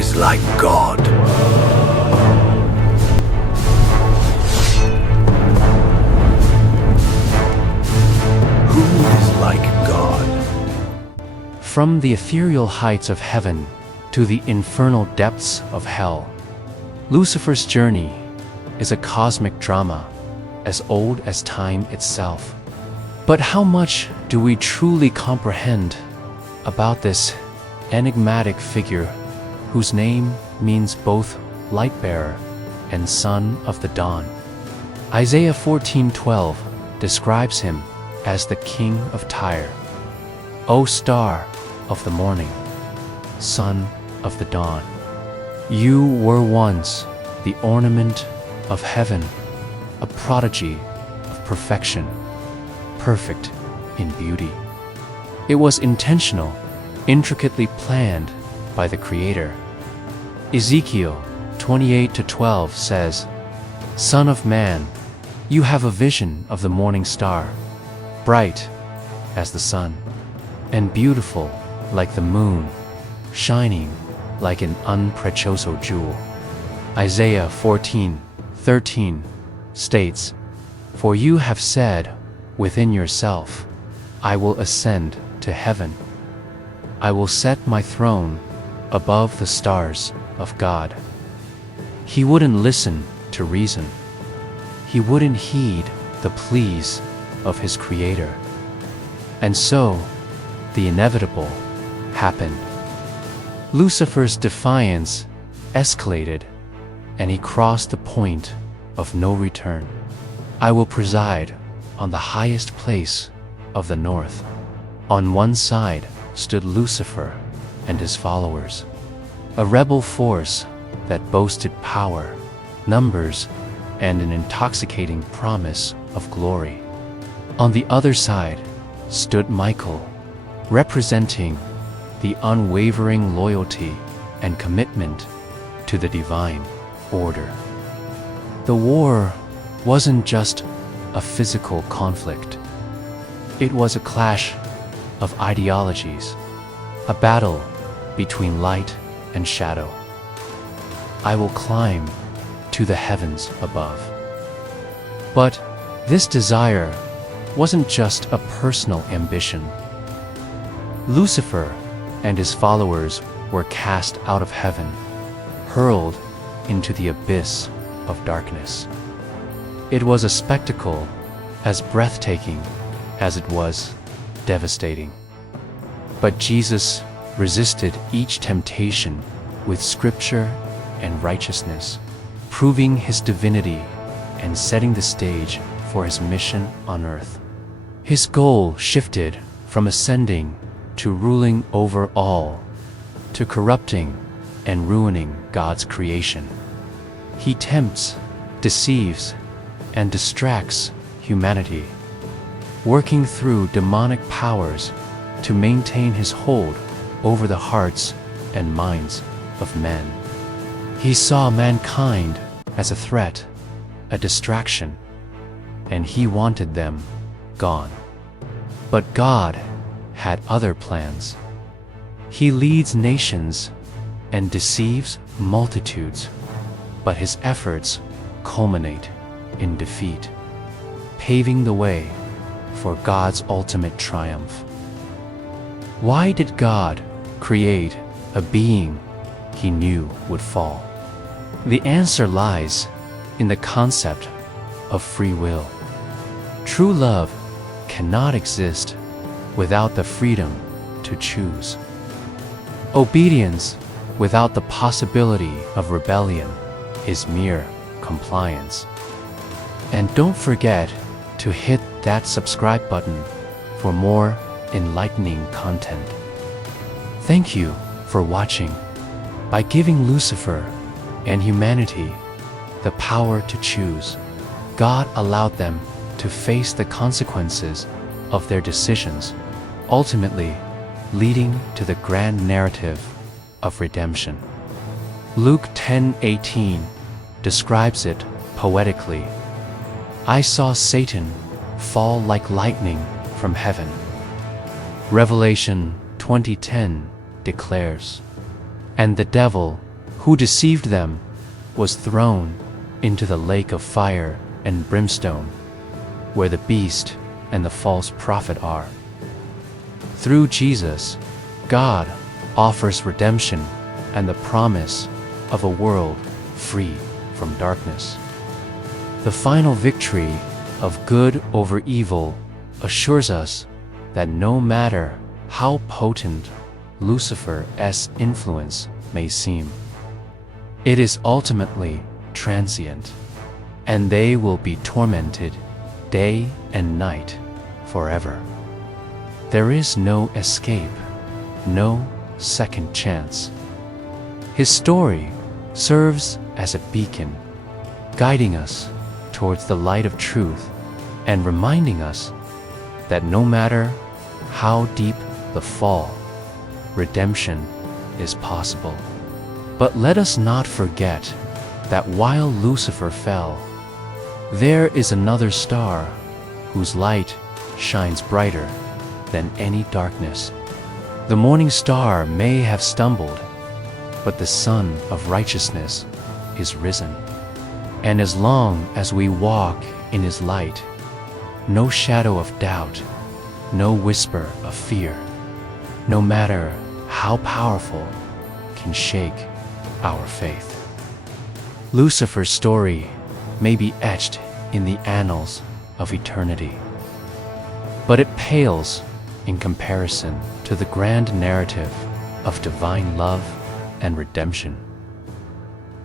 is like God? Who is like God? From the ethereal heights of heaven to the infernal depths of hell, Lucifer's journey is a cosmic drama as old as time itself. But how much do we truly comprehend about this enigmatic figure whose name means both light-bearer and son of the dawn? Isaiah 14:12 describes him as the King of Tyre. O star of the morning, son of the dawn, you were once the ornament of heaven, a prodigy of perfection, perfect in beauty. It was intentional, intricately planned by the Creator. Ezekiel 28:12 says, Son of man, you have a vision of the morning star, bright as the sun, and beautiful like the moon, shining like an unprecioso jewel. Isaiah 14:13 states, For you have said within yourself, I will ascend to heaven. I will set my throne above the stars of God. He wouldn't listen to reason. He wouldn't heed the pleas of his Creator. And so, the inevitable happened. Lucifer's defiance escalated, and he crossed the point of no return. I will preside on the highest place of the north. On one side stood Lucifer and his followers, a rebel force that boasted power, numbers, and an intoxicating promise of glory. On the other side stood Michael, representing the unwavering loyalty and commitment to the divine order. The war wasn't just a physical conflict. It was a clash of ideologies, a battle between light and shadow. I will climb to the heavens above. But this desire wasn't just a personal ambition. Lucifer and his followers were cast out of heaven, hurled into the abyss of darkness. It was a spectacle as breathtaking as it was devastating. But Jesus resisted each temptation with scripture and righteousness, proving his divinity and setting the stage for his mission on earth. His goal shifted from ascending to ruling over all, to corrupting and ruining God's creation. He tempts, deceives, and distracts humanity, working through demonic powers to maintain his hold over the hearts and minds of men. He saw mankind as a threat, a distraction, and he wanted them gone. But God had other plans. He leads nations and deceives multitudes, but his efforts culminate in defeat, paving the way for God's ultimate triumph. Why did God create a being he knew would fall? The answer lies in the concept of free will. True love cannot exist without the freedom to choose. Obedience without the possibility of rebellion is mere compliance. And don't forget to hit that subscribe button for more enlightening content. Thank you for watching. By giving Lucifer and humanity the power to choose, God allowed them to face the consequences of their decisions, ultimately leading to the grand narrative of redemption. Luke 10:18 describes it poetically. I saw Satan fall like lightning from heaven. Revelation 20:10 declares, and the devil who deceived them, was thrown into the lake of fire and brimstone, where the beast and the false prophet are. Through Jesus, God offers redemption and the promise of a world free from darkness. The final victory of good over evil assures us that no matter how potent Lucifer's influence may seem, it is ultimately transient, and they will be tormented day and night forever. There is no escape, no second chance. His story serves as a beacon, guiding us towards the light of truth and reminding us that no matter how deep the fall, redemption is possible. But let us not forget that while Lucifer fell, there is another star whose light shines brighter than any darkness. The morning star may have stumbled, but the sun of righteousness is risen. And as long as we walk in his light, no shadow of doubt, no whisper of fear, no matter how powerful, can shake our faith. Lucifer's story may be etched in the annals of eternity, but it pales in comparison to the grand narrative of divine love and redemption.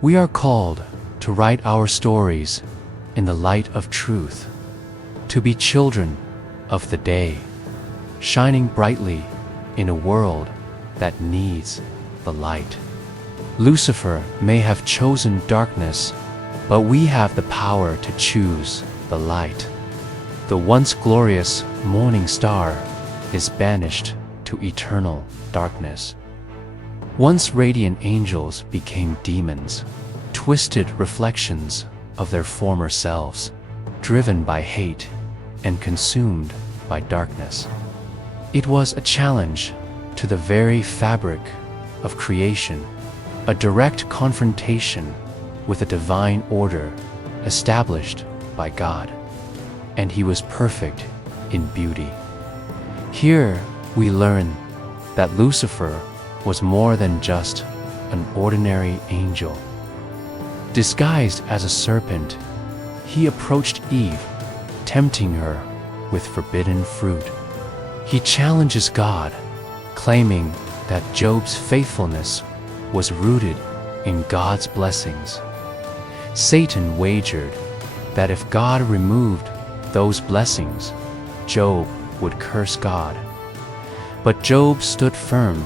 We are called to write our stories in the light of truth, to be children of the day, shining brightly in a world that needs the light. Lucifer may have chosen darkness, but we have the power to choose the light. The once glorious morning star is banished to eternal darkness. Once radiant angels became demons, twisted reflections of their former selves, driven by hate and consumed by darkness. It was a challenge to the very fabric of creation, a direct confrontation with a divine order established by God, and he was perfect in beauty. Here we learn that Lucifer was more than just an ordinary angel. Disguised as a serpent, he approached Eve, tempting her with forbidden fruit. He challenges God, claiming that Job's faithfulness was rooted in God's blessings. Satan wagered that if God removed those blessings, Job would curse God. But Job stood firm,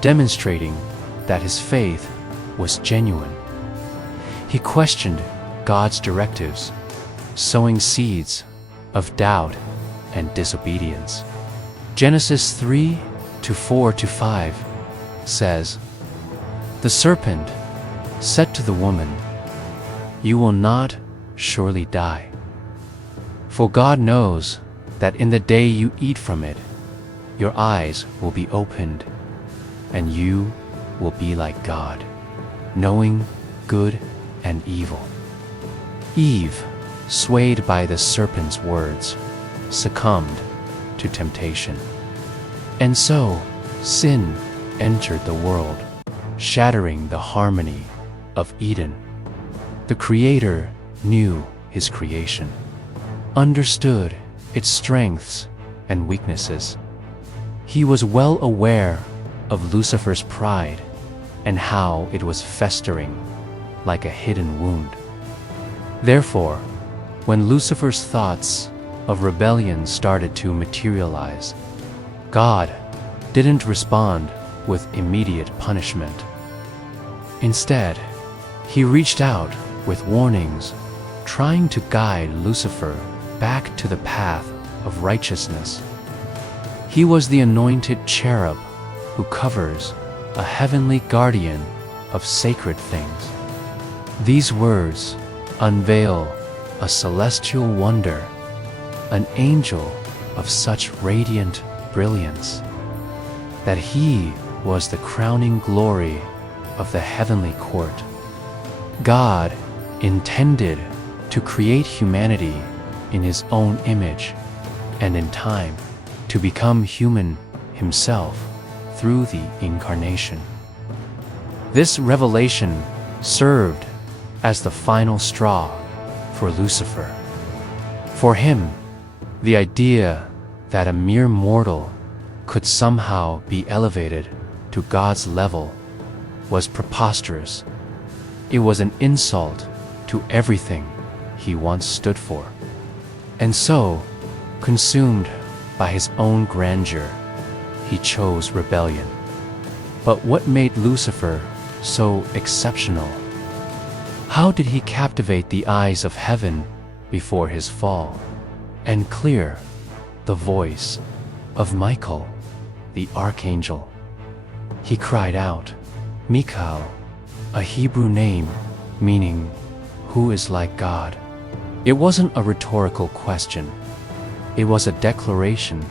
demonstrating that his faith was genuine. He questioned God's directives, sowing seeds of doubt and disobedience. Genesis 3:4-5 says, "The serpent said to the woman, 'You will not surely die. For God knows that in the day you eat from it, your eyes will be opened, and you will be like God, knowing good and evil.'" Eve, swayed by the serpent's words, succumbed to temptation. And so, sin entered the world, shattering the harmony of Eden. The Creator knew his creation, understood its strengths and weaknesses. He was well aware of Lucifer's pride and how it was festering like a hidden wound. Therefore, when Lucifer's thoughts of rebellion started to materialize, God didn't respond with immediate punishment. Instead, he reached out with warnings, trying to guide Lucifer back to the path of righteousness. He was the anointed cherub who covers a heavenly guardian of sacred things. These words unveil a celestial wonder, an angel of such radiant brilliance, that he was the crowning glory of the heavenly court. God intended to create humanity in his own image, and in time to become human himself through the incarnation. This revelation served as the final straw for Lucifer. For him, the idea that a mere mortal could somehow be elevated to God's level was preposterous. It was an insult to everything he once stood for. And so, consumed by his own grandeur, he chose rebellion. But what made Lucifer so exceptional? How did he captivate the eyes of heaven before his fall, and clear the voice of Michael, the archangel? He cried out, Michael, a Hebrew name meaning "who is like God." It wasn't a rhetorical question. It was a declaration,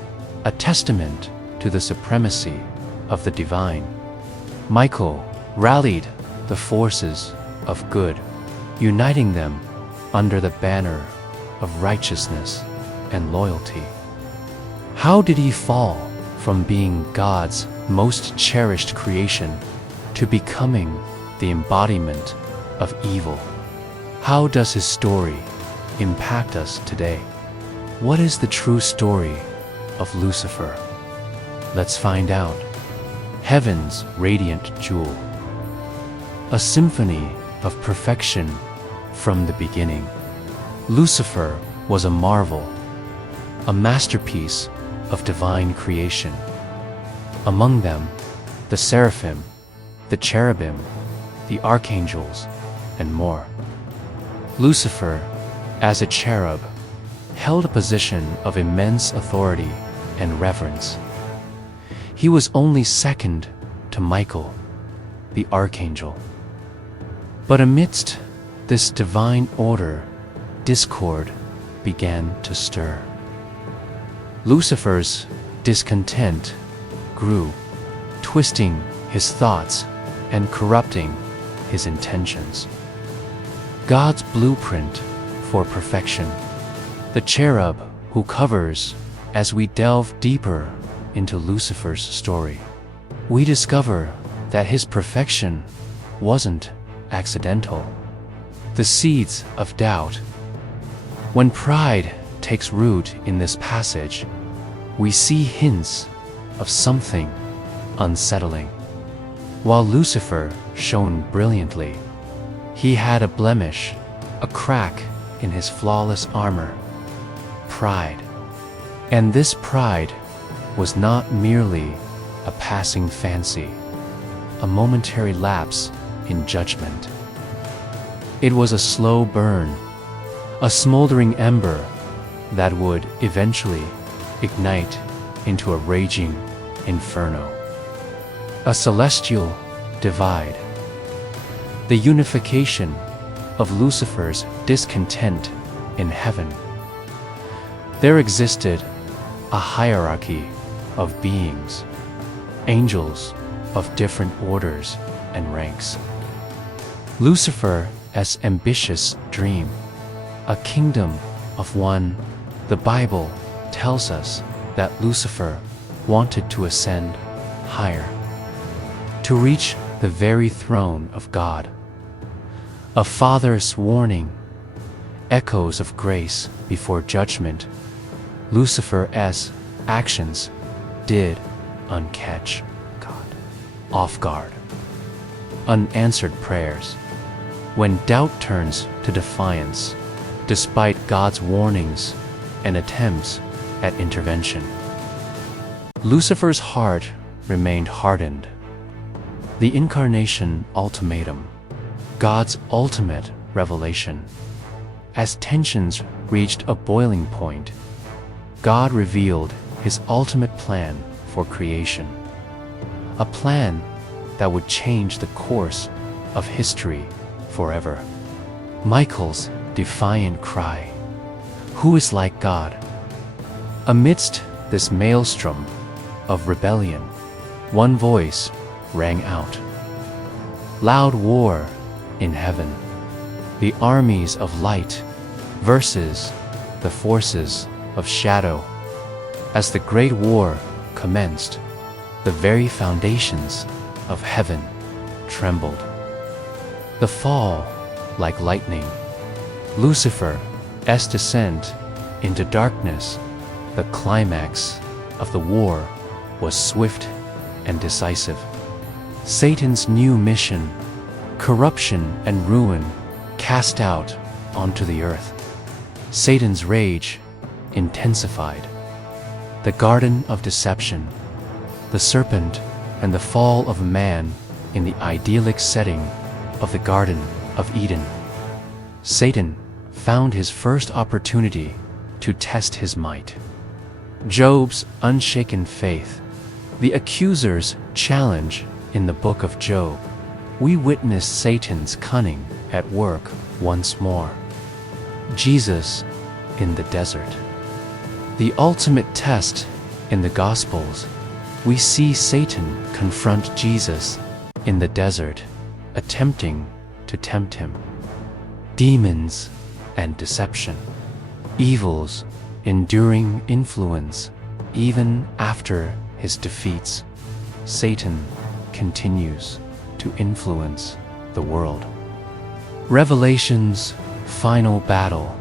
a testament to the supremacy of the divine. Michael rallied the forces of good, uniting them under the banner of righteousness and loyalty. How did he fall from being God's most cherished creation to becoming the embodiment of evil? How does his story impact us today? What is the true story of Lucifer? Let's find out. Heaven's radiant jewel. A symphony of perfection from the beginning. Lucifer was a marvel, a masterpiece of divine creation. Among them, the seraphim, the cherubim, the archangels, and more. Lucifer, as a cherub, held a position of immense authority and reverence. He was only second to Michael, the archangel. But amidst this divine order, discord began to stir. Lucifer's discontent grew, twisting his thoughts and corrupting his intentions. God's blueprint for perfection, the cherub who covers. As we delve deeper into Lucifer's story, we discover that his perfection wasn't accidental. The seeds of doubt. When pride takes root in this passage, we see hints of something unsettling. While Lucifer shone brilliantly, he had a blemish, a crack in his flawless armor: pride. And this pride was not merely a passing fancy, a momentary lapse in judgment. It was a slow burn, a smoldering ember that would eventually ignite into a raging inferno. A celestial divide. The unification of Lucifer's discontent in heaven. There existed a hierarchy of beings, angels of different orders and ranks. Lucifer's ambitious dream, a kingdom of one. The Bible tells us that Lucifer wanted to ascend higher, to reach the very throne of God. A father's warning, echoes of grace before judgment. Lucifer's actions did uncatch God off guard. Unanswered prayers. When doubt turns to defiance, despite God's warnings and attempts at intervention. Lucifer's heart remained hardened. The incarnation ultimatum, God's ultimate revelation. As tensions reached a boiling point, God revealed his ultimate plan for creation. A plan that would change the course of history forever. Michael's defiant cry, "Who is like God?" Amidst this maelstrom of rebellion, one voice rang out, loud war in heaven. The armies of light versus the forces of shadow. As the great war commenced, the very foundations of heaven trembled. The fall, like lightning, Lucifer's descent into darkness, the climax of the war was swift and decisive. Satan's new mission, corruption and ruin, cast out onto the earth. Satan's rage intensified. The garden of deception, the serpent and the fall of man in the idyllic setting of the Garden of Eden. Satan found his first opportunity to test his might. Job's unshaken faith, the accuser's challenge in the book of Job. We witness Satan's cunning at work once more. Jesus in the desert. The ultimate test in the Gospels, we see Satan confront Jesus in the desert, attempting to tempt him. Demons and deception, evils enduring influence even after his defeats. Satan continues to influence the world. Revelation's final battle,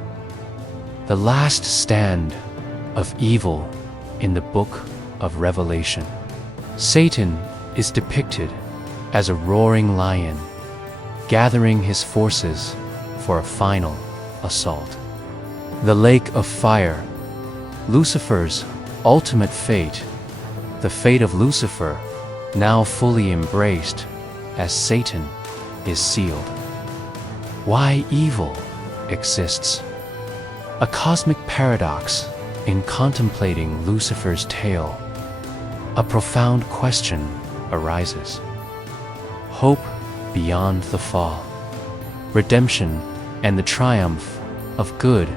the last stand of evil in the book of Revelation. Satan is depicted as a roaring lion, gathering his forces for a final assault. The lake of fire, Lucifer's ultimate fate, the fate of Lucifer, now fully embraced as Satan is sealed. Why evil exists. A cosmic paradox in contemplating Lucifer's tale. A profound question arises. Hope beyond the fall. Redemption and the triumph of good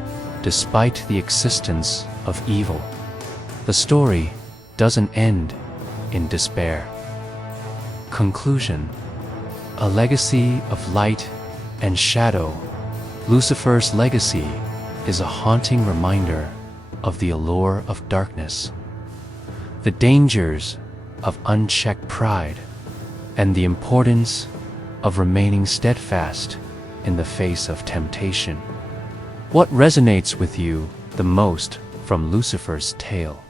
despite the existence of evil. The story doesn't end in despair. Conclusion. A legacy of light and shadow. Lucifer's legacy is a haunting reminder of the allure of darkness, the dangers of unchecked pride, and the importance of remaining steadfast in the face of temptation. What resonates with you the most from Lucifer's tale?